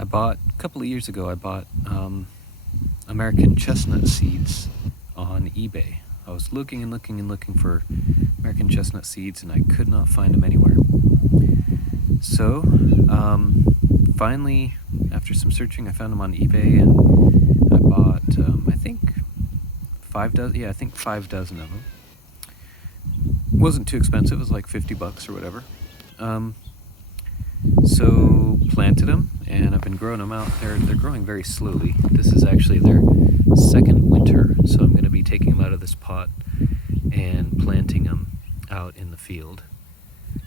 A couple of years ago, I bought American Chestnut seeds on eBay. I was looking and looking and looking for American Chestnut seeds, and I could not find them anywhere. So, finally, after some searching, I found them on eBay, and I bought, I think 5 dozen of them. Wasn't too expensive, it was like $50 or whatever. So planted them, and I've been growing them out. They're growing very slowly. This is actually their second winter, so I'm going to be taking them out of this pot and planting them out in the field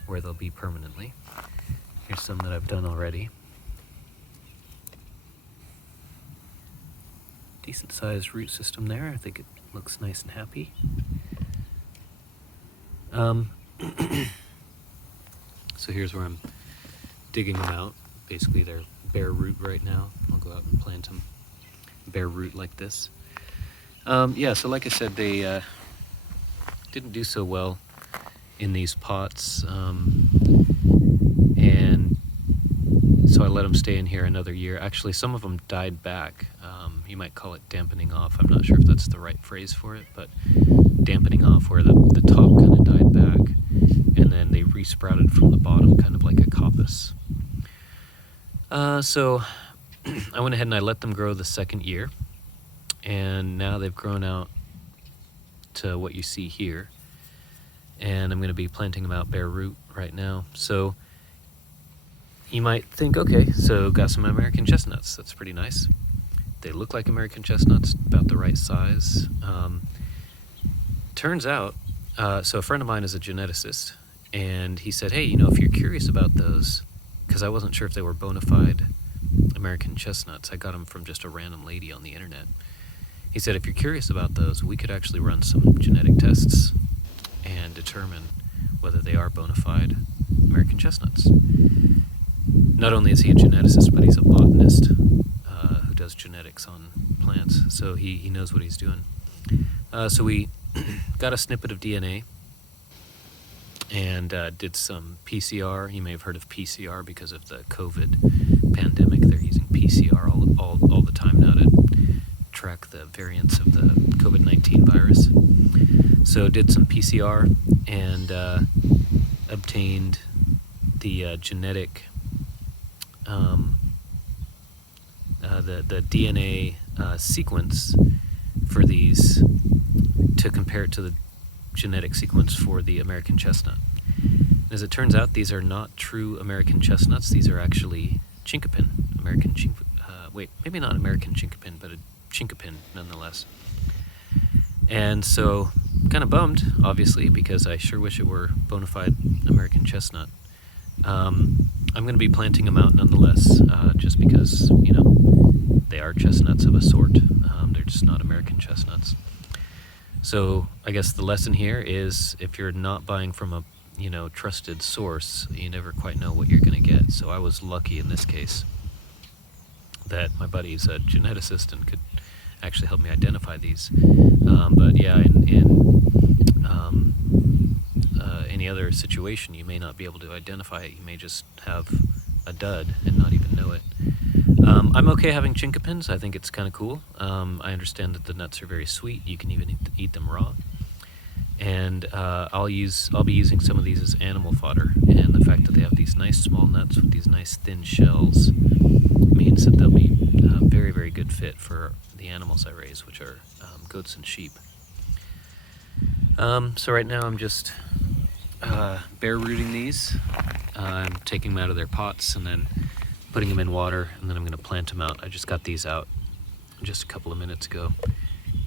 where they'll be permanently. Here's some that I've done already. Decent sized root system there. I think it looks nice and happy. So here's where I'm digging them out. Basically they're bare root right now. I'll go out and plant them bare root like this. Yeah, so like I said, they didn't do so well in these pots, and so I let them stay in here another year. Actually, some of them died back. You might call it dampening off. I'm not sure if that's the right phrase for it, but dampening off, where the top kind of died back, and then they resprouted from the bottom, kind of like a coppice. So I went ahead and I let them grow the second year, and now they've grown out to what you see here, and I'm going to be planting them out bare root right now. So you might think, okay, so got some American chestnuts. That's pretty nice. They look like American chestnuts, about the right size. Turns out, so a friend of mine is a geneticist, and he said, hey, if you're curious about those, because I wasn't sure if they were bona fide American chestnuts. I got them from just a random lady on the internet. He said, if you're curious about those, we could actually run some genetic tests and determine whether they are bona fide American chestnuts. Not only is he a geneticist, but he's a botanist who does genetics on plants, so he knows what he's doing. So we got a snippet of DNA and did some PCR. You may have heard of PCR because of the COVID pandemic. They're using PCR all the time now to track the variants of the COVID-19 virus. So did some PCR and obtained the genetic, the DNA sequence for these to compare it to the genetic sequence for the American chestnut. As it turns out, these are not true American chestnuts. These are actually chinkapin, maybe not American chinkapin, but a chinkapin nonetheless. And so, kind of bummed, obviously, because I sure wish it were bona fide American chestnut. I'm going to be planting them out nonetheless, just because, they are chestnuts of a sort. They're just not American chestnuts. So I guess the lesson here is, if you're not buying from a trusted source, you never quite know what you're going to get. So I was lucky in this case that my buddy's a geneticist and could actually help me identify these. But yeah, in any other situation, you may not be able to identify it. You may just have a dud and not even know it. I'm okay having chinkapins. I think it's kind of cool. I understand that the nuts are very sweet. You can even eat them raw. And I'll be using some of these as animal fodder. And the fact that they have these nice small nuts with these nice thin shells means that they'll be a very, very good fit for the animals I raise, which are goats and sheep. So right now I'm just bare rooting these. I'm taking them out of their pots and then putting them in water, and then I'm going to plant them out. I just got these out just a couple of minutes ago,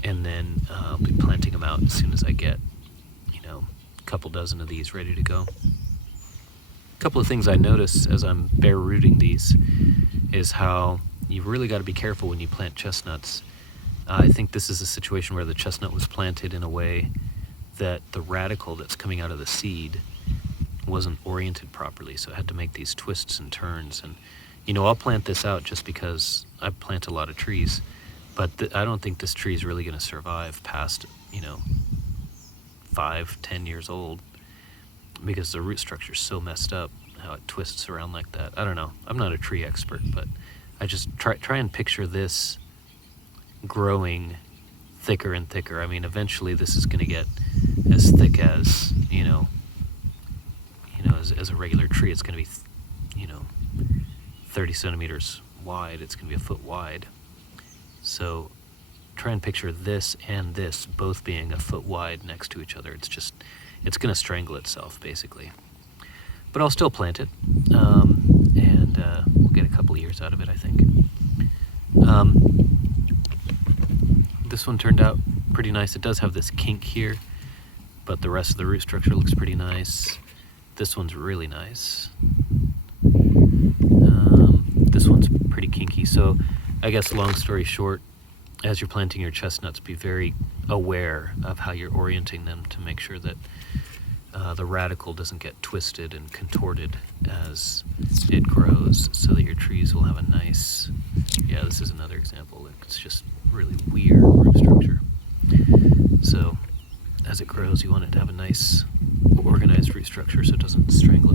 and then I'll be planting them out as soon as I get, a couple dozen of these ready to go. A couple of things I notice as I'm bare rooting these is how you've really got to be careful when you plant chestnuts. I think this is a situation where the chestnut was planted in a way that the radical that's coming out of the seed wasn't oriented properly, so it had to make these twists and turns. And I'll plant this out just because I plant a lot of trees, but I don't think this tree is really going to survive past 5-10 years old, because the root structure is so messed up, how it twists around like that. I don't know. I'm not a tree expert, but I just try and picture this growing thicker and thicker. I mean, eventually this is going to get as thick as, as a regular tree. It's going to be, 30 centimeters wide. It's going to be a foot wide. So try and picture this and this both being a foot wide next to each other. It's going to strangle itself, basically. But I'll still plant it, and we'll get a couple of years out of it, I think. This one turned out pretty nice. It does have this kink here, but the rest of the root structure looks pretty nice. This one's really nice. This one's pretty kinky. So I guess long story short, as you're planting your chestnuts, be very aware of how you're orienting them to make sure that the radical doesn't get twisted and contorted as it grows, so that your trees will have a nice, this is another example. It's just really weird root structure. So as it grows, you want it to have a nice organized root structure so it doesn't strangle